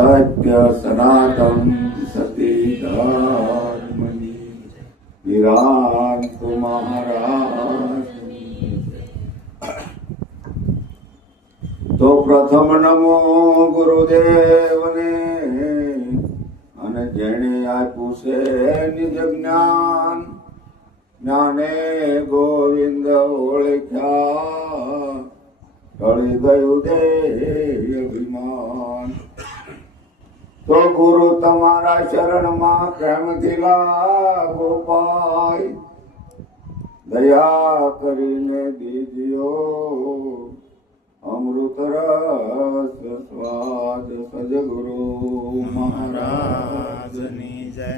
સત્ય સનાતન સતી ધર્મની વિરાટ મહારાજ. તો પ્રથમ નમો ગુરુદેવને, અને જેણે આપ્યું છે નિજ જ્ઞાન, જ્ઞાને ગોવિંદ ઓળખ્યા, ટળી ગયું દેહ અભિમાન. તો ગુરુ તમારા શરણમાં પ્રેમથી લાગો પાય, દયા કરીને દીજો અમૃત રસ સ્વાદ. સદગુરુ મહારાજની જય.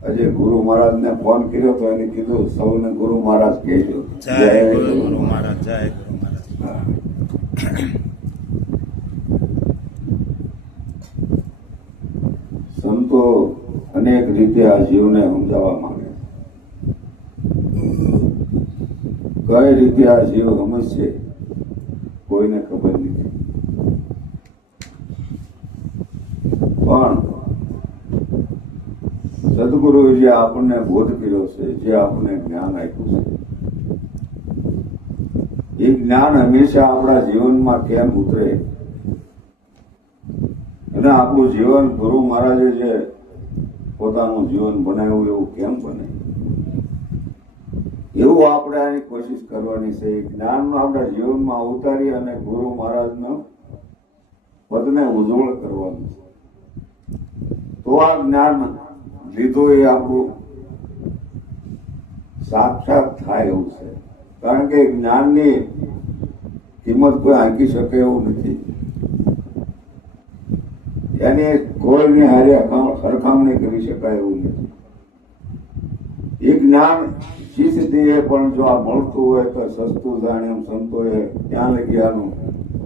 આજે ગુરુ મહારાજ ને ફોન કર્યો તો એને કીધું સૌને ગુરુ મહારાજ કહેજો. જય ગુરુ મહારાજ, જય ગુરુ મહારાજ. સંતો અનેક રીતે આ જીવને સમજાવવા માંગે, કઈ રીતે આ જીવ સમજશે કોઈને ખબર નથી. પણ સદગુરુએ જે આપણને બોધ કર્યો છે, જે આપણને જ્ઞાન આપ્યું છે, એ જ્ઞાન હંમેશા આપણા જીવનમાં કેમ ઉતરે, અને આપણું જીવન ગુરુ મહારાજે જે પોતાનું જીવન બનાવ્યું એવું કેમ બને, એવું આપણે આની કોશિશ કરવાની છે. જ્ઞાન આપણા જીવનમાં ઉતારી અને ગુરુ મહારાજનો પદને ઉજ્જવળ કરવાનું છે. તો આ જ્ઞાન લીધું એ આપણું સાક્ષાત થાય એવું છે. કારણ કે જ્ઞાનની કિંમત કોઈ આંકી શકે એવું નથી. એની કોઈની હારે સરખામણી કરી શકાય એવું નથી. એ જ્ઞાન શીશથી પણ જો આ મળતું હોય તો સસ્તું જાણે એમ સંતોએ ત્યાં લગી આનું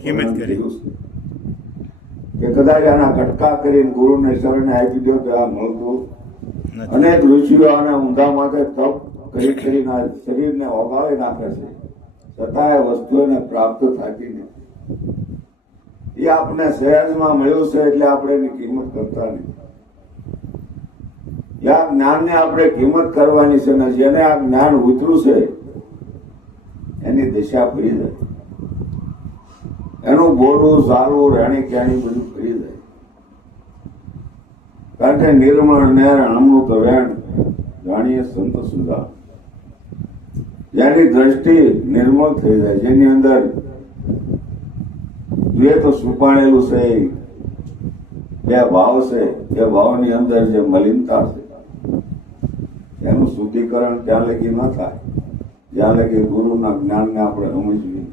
કિંમત કરી કે કદાચ આના કટકા કરીને ગુરુને શરણે આપી દો તો આ મળતું. અનેક ઋષિઓ આને ઊંધા માટે તપ કરી કરીને શરીરને ઓગાળી નાખે છે, છતાંય વસ્તુઓને પ્રાપ્ત થતી નથી. એ આપણે સહેજમાં મળ્યું છે એટલે આપણે એની કિંમત કરતા નથી. આ જ્ઞાનને આપણે કિંમત કરવાની છે, ને જેને આ જ્ઞાન ઉતર્યું છે એની દિશા ફરી જાય, એનું બોલવું ચાલવું રહેણી કહેણી બધું ફરી જાય. કારણ કે નિર્મળ નેર અમૃત વેણ જાણીએ સંત સુધા. જેની દ્રષ્ટિ નિર્મળ થઈ જાય, જેની અંદર દ્વૈત છુપાણેલું છે, બે ભાવ છે, એ ભાવની અંદર જે મલિનતા છે એનું શુદ્ધિકરણ ત્યાં લગી ન થાય જ્યાં લગી ગુરુના જ્ઞાનને આપણે સમજવી.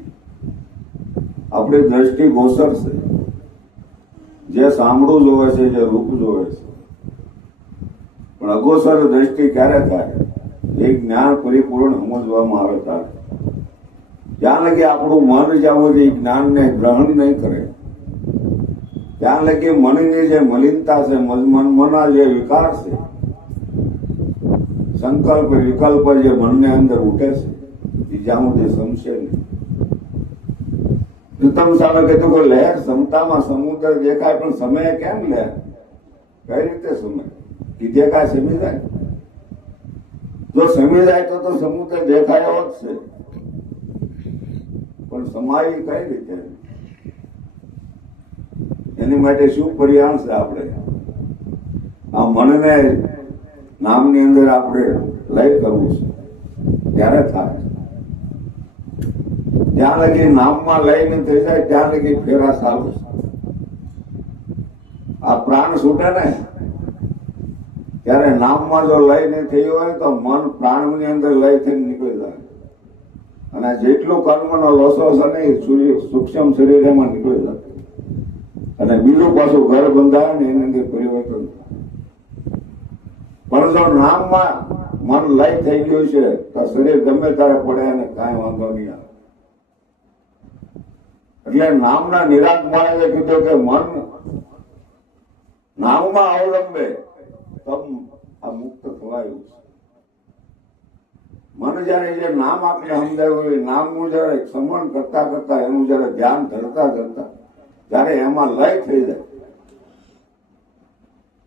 આપણી દ્રષ્ટિ ગોચર છે, જે સાંભળવું જોવે છે, જે રૂપ જોવે છે. પણ અગોચર દ્રષ્ટિ ક્યારે થાય? એ જ્ઞાન પરિપૂર્ણ સમજવામાં આવે ત્યારે. જ્યાં લગી આપણું મન જ્યાં સુધી જ્ઞાનને ગ્રહણ નહીં કરે ત્યાં લગી મનની જે મલિનતા છે, મનના જે વિકાર છે, સંકલ્પ વિકલ્પ જે મનને અંદર ઉઠે છે, એ જ્યાં સુધી સમશે નહીં. ઉત્તમ સામે કીધું કે લહેર ક્ષમતામાં સમુદ્ર દેખાય પણ સમય કેમ લે? કઈ રીતે સમય? એ દેખાય સમી જાય. જો સમી જાય તો સમુદ્ર દેખાયો જ છે, પણ સમાય કઈ રીતે? એની માટે શું પર્યાણ છે? આપણે આ મનને નામની અંદર આપણે લય કરવું છે, ત્યારે થાય. જ્યાં લગી નામમાં લઈને થઈ જાય ત્યાં લગી ફેરા ચાલુ છે. આ પ્રાણ છૂટે ને ત્યારે નામમાં જો લય નહીં થયો હોય તો મન પ્રાણની અંદર લય થઈને નીકળી જાય, અને જેટલું કર્મનો લોસો છે ને એ સૂક્ષ્મ શરીર એમાં નીકળી જાય, અને બીજું પાછું ઘર બંધાય ને એની અંદર પરિવર્તન. પણ જો નામમાં મન લય થઈ ગયું છે તો શરીર ગમે ત્યારે પડે અને કાંઈ વાંધો નહીં આવે. એટલે નામના નિરાંત માણસે કીધું કે મન નામમાં અવલંબે તમ આ મુક્ત થવાયું છે. મને જયારે જે નામ આપણે સમજાયું હોય નામનું જયારે સમરણ કરતા કરતા એનું જયારે ધ્યાન ધરતા ધરતા ત્યારે એમાં લય થઈ જાય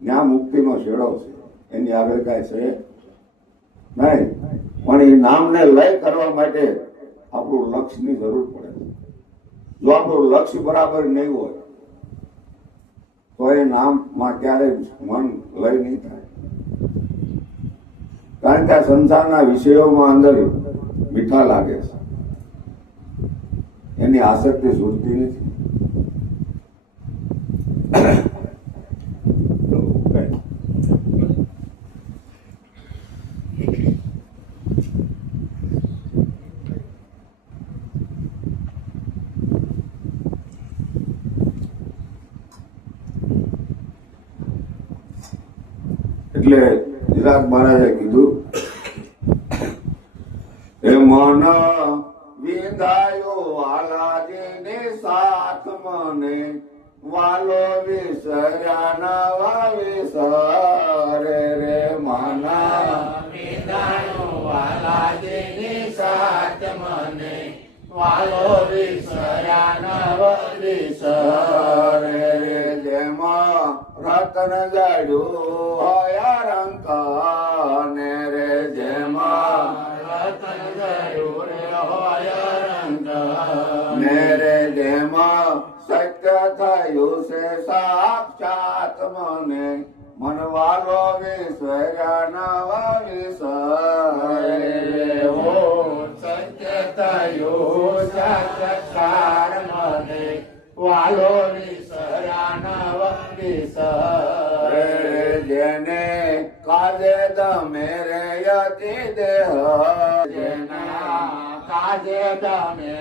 ત્યાં મુક્તિનો છેડો છે, એની આગળ કાંઈ છે નહીં. પણ એ નામને લય કરવા માટે આપણું લક્ષ્યની જરૂર પડે છે. જો આપણું લક્ષ્ય બરાબર નહીં હોય તો એ નામમાં ક્યારેય મન લય નહીં થાય. કારણ કે આ સંસારના વિષયોમાં અંદર મીઠા લાગે છે, એની આસક્તિ છૂટતી નથી. એટલે જરાક મહારાજે કીધું એ મન વિંધાયો વાલાજીને સાથ મને વાલો વિસર્યા નવા વિસરે રે. મન વિંધાયો વાલાજીને સાથ મને વાલો વિસર્યા નવ વિસરે રે. જેમાં રતન જડ્યું હોય રંકાને રે. જેમાં રતન જડ્યું રે હોય રંગ ને રે. જેમાં સત્ય થયું છે સાક્ષાત મને મનવાલો વિસર્યા નવા વિસરે રે. હો સત્ય થયું સાક્ષાત મને વાલો વિસર્યા નવ વિસરે. જેને કાજે દમે રે યતિ દેહ. જેના કાજે તમે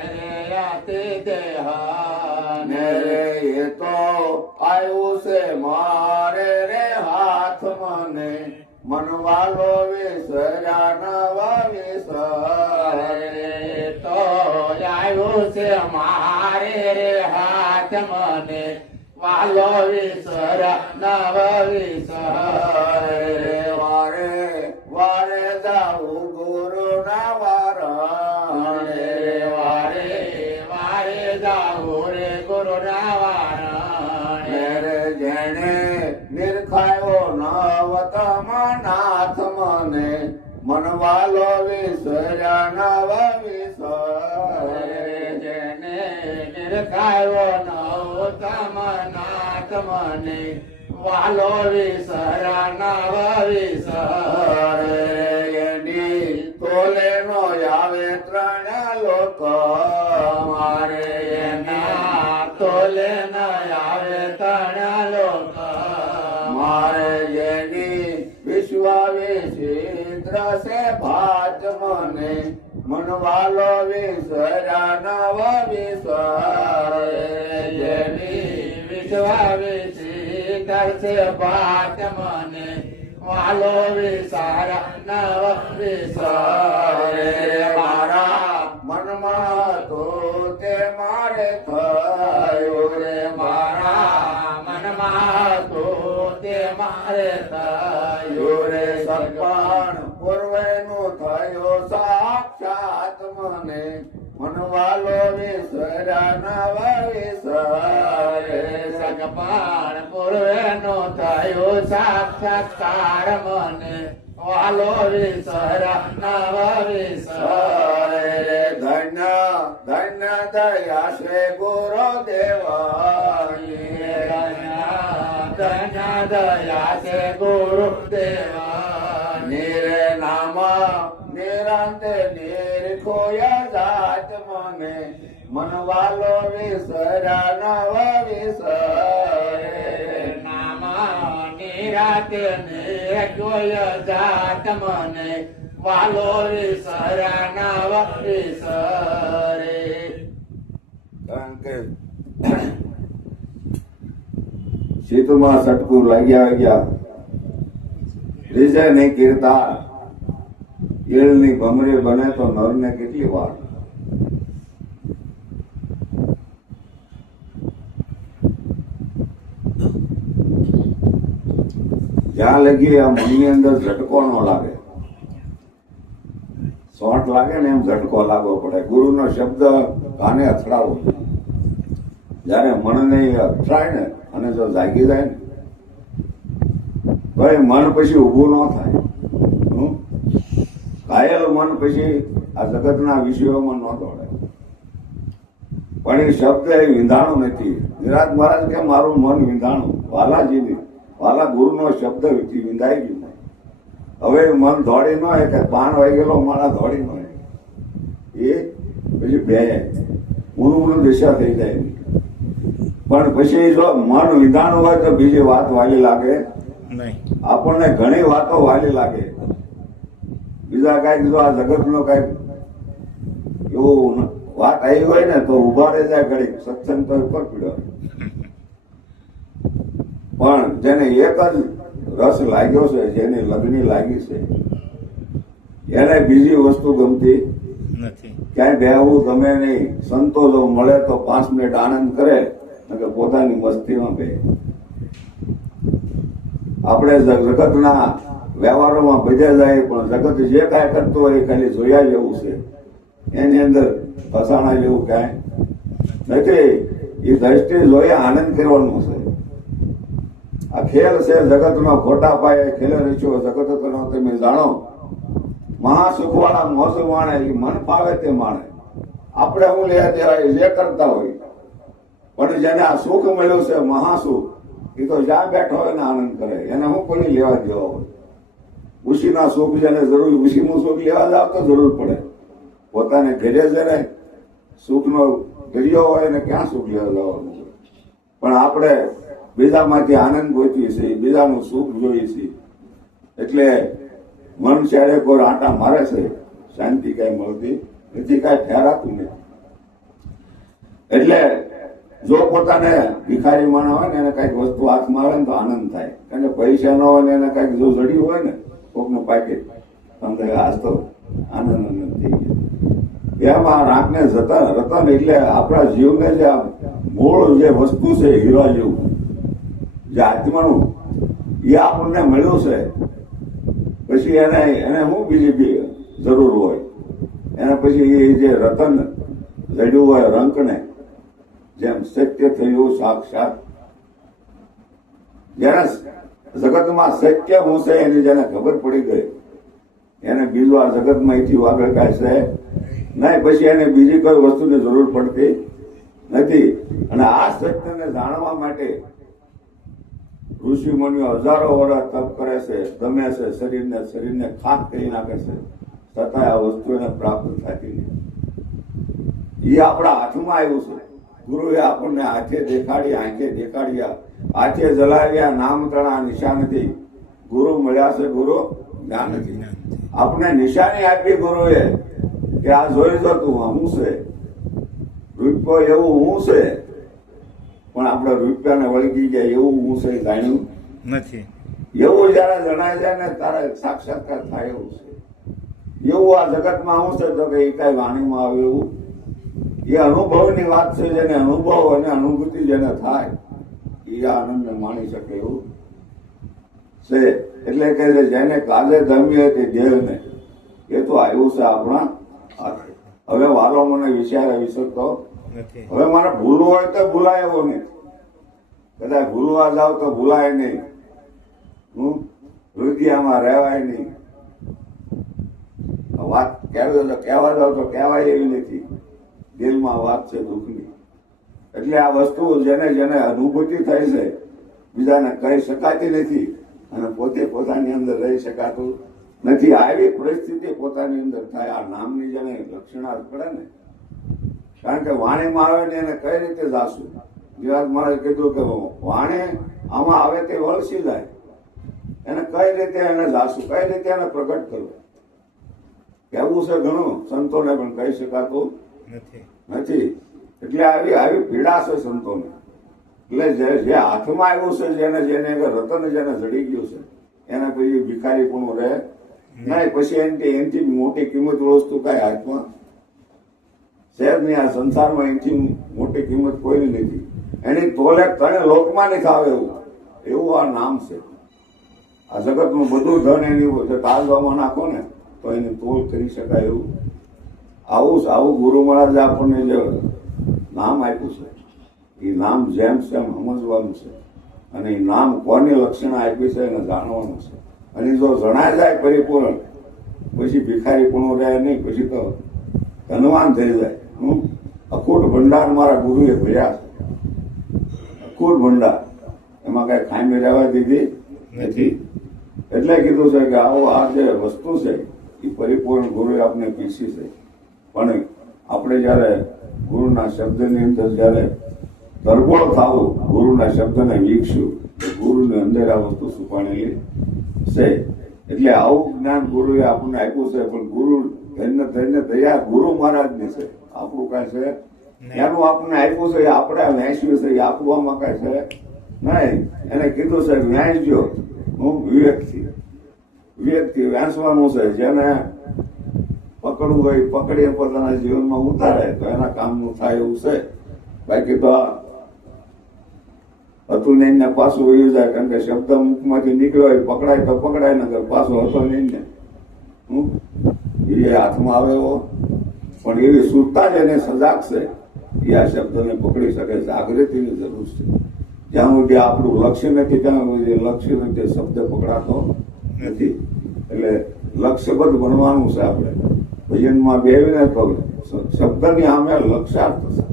અતિ દેહ ને રે એ તો આવ્યું છે મારે રે હાથ મને મનવાલો વિસર્યા નવા વિસરે. તો આવ્યું છે મારે રે હાથ મને વાલો વિસર નવ વિસરે. વારે વારે જાઉં ગુરુ ના વારણે. વારે વારે જાવું રે ગુરુ ના વારણે. રે જેણે નિરખાયો નવતમ નાથ મને મનવાલો વિસર્યા નવા વિસરે. જેને નિરખાયો નવતમ નાથ મને વાલો વિસરા નવ વિસરે. એની તોલે નો આવે ત્રણ લોક મારે એના તોલે ન આવે તણ લોક મારે જેની વિશ્વાવિચિત્ર છે ભાત મને મનવાલો વિસર્યા નવા વિસરે. જેની વિશ્વાવિચિત્ર છે ભાત મને વાલો વિસારા નવ વિસરે. મારા મનમાં તો તે મારે થયો રે. મારા મનમાં તો તે મારે થયો રે. સપણ પૂર્વે નું થયો સાક્ષાત મને મનવાલો વિસર્યા નવા વિસરે. સગપાણ પૂર્વે નો થયો સાક્ષાત્કાર મને વાલો વિસર નવ વિસરે. ધન્ય ધન્ય દયા છે ગુરુદેવાની. ધન્ય દયા છે ગુરુદેવ નિરે નામ નિરાંતે નિરખોયા જાત મને મનવાલો વિસર્યા નવા વિસરે. નામ નિરાતે નિર્ગોય જાત મને વાલો વિસર નવ વિસરે. કારણ કે શીતમાં સટકું લાગ્યા ગયા રીઝે નહીં કીર્તા ઈળની ભમરી બને તો નરને કેટલી વાર. જ્યાં લગી આ મનની અંદર ઝટકો ન લાગે, સોંટ લાગે ને એમ ઝટકો લાગવો પડે. ગુરુનો શબ્દ કાને અથડાવવો જોઈએ. જયારે મનને અથડાય ને અને જો જાગી જાય ને ભાઈ મન પછી ઊભું ન થાય. ઘાયલ મન પછી આ જગતના વિષયોમાં ન દોડે. પણ એ શબ્દ એ વિંધાણું નથી. વિરાટ મહારાજ કે મારું મન વિંધાણું, વાલાજીની વાલા ગુરુનો શબ્દ વિંધાઈ ગયું. હવે મન દોડી ન હોય કે પાન વાઈ ગયેલો મારા દોડી ન હોય એ પછી બે ઊનું દિશા થઈ જાય. પણ પછી જો મન વિંધાણું હોય તો બીજી વાત વાલી લાગે નહીં. આપણને ઘણી વાતો વાલી લાગે. બીજા કઈક જો આ જગતનો કઈક એવું વાત આવી હોય ને તો ઉભા રહી જાય ઘડીક. સત્સંગ તો ઉપર પીડ્યો. પણ જેને એક જ રસ લાગ્યો છે, જેને લગ્ની લાગી છે, એને બીજી વસ્તુ ગમતી નથી. ક્યાંય બેહવું ગમે નહીં. સંતો જો મળે તો 5 મિનિટ આનંદ કરે કે પોતાની મસ્તીમાં બે. આપણે જગતના વ્યવહારોમાં ભજ્યા જાય પણ જગત જે કાંઈ કરતું હોય એ ખાલી જોયા જેવું છે. એની અંદર ફસાણા જેવું કાંઈ નથી. એ દ્રષ્ટિ જોઈએ આનંદ કરવાનો છે. આ ખેલ છે જગતનો ખોટા પાયે ખેલે રચ્યો જગતનો તમે જાણો. મહાસુખવાળા મોજ માણે એ મન પાવે તે માણે. આપણે હું લે દેવાય જે કરતા હોય પણ જેને આ સુખ મળ્યું છે મહાસુખ એ તો જ્યાં બેઠો હોય ને આનંદ કરે. એને હું કોઈ લેવા દેવા હોય. ઉશીના સુખ જેને જરૂર ઉશીનું સુખ લેવા જાવ તો જરૂર પડે. પોતાને ઘરે જઈને સુખનો દરિયો હોય ને ક્યાં સુખ લેવા જવાનું. પણ આપણે બીજામાંથી આનંદ ગોતીએ છીએ, બીજાનું સુખ જોઈએ છીએ. એટલે મન ચારે કોઈ આંટા મારે છે, શાંતિ કઈ મળતી નથી, કઈ ઠેરાતું નથી. એટલે જો પોતાને ભિખારી માણા હોય ને એને કઈક વસ્તુ હાથમાં આવે ને તો આનંદ થાય. કારણ કે પૈસા ન હોય ને એને કઈક જો જડ્યું હોય ને કોકનું પાકેટ તમને આજ તો આનંદ થઈ ગયો. એમાં રાખને રતન એટલે આપણા જીવને જે મૂળ જે વસ્તુ છે હીરા જેવું જે આત્માનું એ આપણને મળ્યું છે. પછી એને શું બીજી જરૂર હોય. એને પછી એ જે રતન જડ્યું હોય રંકને જેમ સત્ય થયું સાક્ષાત. જેને જગતમાં સત્ય હું છે એની જેને ખબર પડી ગઈ એને બીજું આ જગતમાં અહીંથી આગળ કાંઈ છે નહીં. પછી એને બીજી કોઈ વસ્તુની જરૂર પડતી નથી. અને આ સત્યને જાણવા માટે ઋષિ મુનિઓ હજારો વર્ષ તપ કરે છે, ગમે છે, શરીરને ખાક કરી નાખે છે, છતાં આ વસ્તુ એને પ્રાપ્ત થતી નહીં. એ આપણા હાથમાં આવ્યું છે. ગુરુએ આપણને હાથે દેખાડી, આંખે દેખાડ્યા, હાથે જલાવ્યા, નામ તણા નિશાનથી ગુરુ મળ્યા છે. ગુરુ જ્ઞાનથી આપણે નિશાની આપી ગુરુએ કે આ જોઈ જો તું હું છે. રૂપિયો એવું હું છે પણ આપણે રૂપિયાને વળગી ગયા એવું હું છે જાણ્યું નથી. એવું જયારે જણાય જાય ને તારે સાક્ષાત્કાર થાય એવું છે. એવું આ જગતમાં હું છે તો કે એ કઈ વાણીમાં આવે એવું એ અનુભવની વાત છે. જેને અનુભવ અને અનુભૂતિ જેને થાય એ આનંદને માણી શકે એવું છે. એટલે કે જેને કાલે ધમી હતી દેહને એ તો આવ્યું છે આપણા હાથે. હવે વાલો મને વિસરતો નથી. હવે મારે ભૂલવું હોય તો ભૂલાય એવો નહીં. કદાચ ભૂલવા જાવ તો ભૂલાય નહીં. હૃદયમાં રહેવાય નહીં. વાત કહેવા જાવ તો કહેવાય એવી નથી. દિલમાં વાત છે દુઃખની. એટલે આ વસ્તુ જેને અનુભૂતિ થઈ છે બીજાને કહી શકાતી નથી અને પોતે પોતાની અંદર રહી શકાતું નથી. આવી પરિસ્થિતિ પોતાની અંદર થાય. આ નામની જેને લક્ષણાર્થ પડે ને કારણ કે વાણીમાં આવે ને એને કઈ રીતે જાશું. વિરાટ મહારાજ કીધું કે વાણી આમાં આવે તે વળસી જાય. એને કઈ રીતે એને જાશું, કઈ રીતે એને પ્રગટ કરવું. કહેવું છે ઘણું, સંતોને પણ કહી શકાતું નથી. એટલે આવી પીડા છે સંતોને. એટલે જે હાથમાં આવ્યું છે જેને રતન જેને જડી ગયું છે એને પછી ભિખારી પણ રહે નહીં. પછી એનથી મોટી કિંમત વસ્તુ કઈ હાથમાં શહેરની આ સંસારમાં એનથી મોટી કિંમત કોઈ નથી. એની તોલે તને લોકમાં નહીં થાવે એવું આ નામ છે. આ જગતનું બધું ધન એની તાજવામાં નાખો ને તો એને તોલ કરી શકાય એવું આવું ગુરુ મહારાજે આપણને જે નામ આપ્યું છે એ નામ જેમ તેમ સમજવાનું છે અને એ નામ કોની લક્ષણ આપી છે એને જાણવાનું છે અને જો જણાય જાય પરિપૂર્ણ પછી ભિખારીપણું રહે નહીં, પછી તો ધનવાન થઈ જાય. અખૂટ ભંડાર મારા ગુરુએ ભર્યા છે, અખૂટ ભંડાર, એમાં કઈ ખામી રહેવા દીધી નથી. એટલે કીધું છે કે આવો આ જે વસ્તુ છે એ પરિપૂર્ણ ગુરુએ આપણે પીસી છે. પણ આપણે જયારે ગુરુના શબ્દની અંદર જયારે તરબોળ થવું, ગુરુના શબ્દને વીક્ષું, તો ગુરુની અંદર આ વસ્તુ છુપાણેલી છે. એટલે આવું જ્ઞાન ગુરુએ આપણને આપ્યું છે. પણ ગુરુ ધન્ય દયા ગુરુ મહારાજની છે, આપણું કઈ છે એનું આપણને આપ્યું છે, આપણે વહેંચ્યું છે, એ આપવામાં કઈ છે નહીં. એને કીધું છે વહેંચજો, હું વિવેકથી વહેંચવાનું છે. જેને પકડવું હોય પકડી પોતાના જીવનમાં ઉતારે તો એના કામનું થાય એવું છે. બાકી તો હતું નહીં ને પાછું વયું જાય, કારણ કે શબ્દ મુખમાંથી નીકળ્યો હોય પકડાય તો પકડાય, નગર પાછો હતો નહીં ને એ હાથમાં આવે એવો. પણ એવી સુરતા જ એને સજાગ છે એ આ શબ્દને પકડી શકે. જાગૃતિની જરૂર છે. જ્યાં સુધી આપણું લક્ષ્ય નથી ત્યાં સુધી લક્ષ્ય રીતે શબ્દ પકડાતો નથી. એટલે લક્ષ્યબદ્ધ બનવાનું છે. આપણે ભજનમાં બેવીને તો શબ્દની સામે લક્ષ્યાર્થ થશે.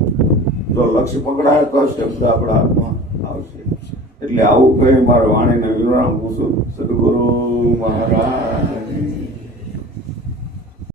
જો લક્ષ્ય પકડાય તો શબ્દ આપણા હાથમાં આવશે. એટલે આવું કહી મારા વાણીને વિરામ પૂછું. સદગુરુ મહારાજ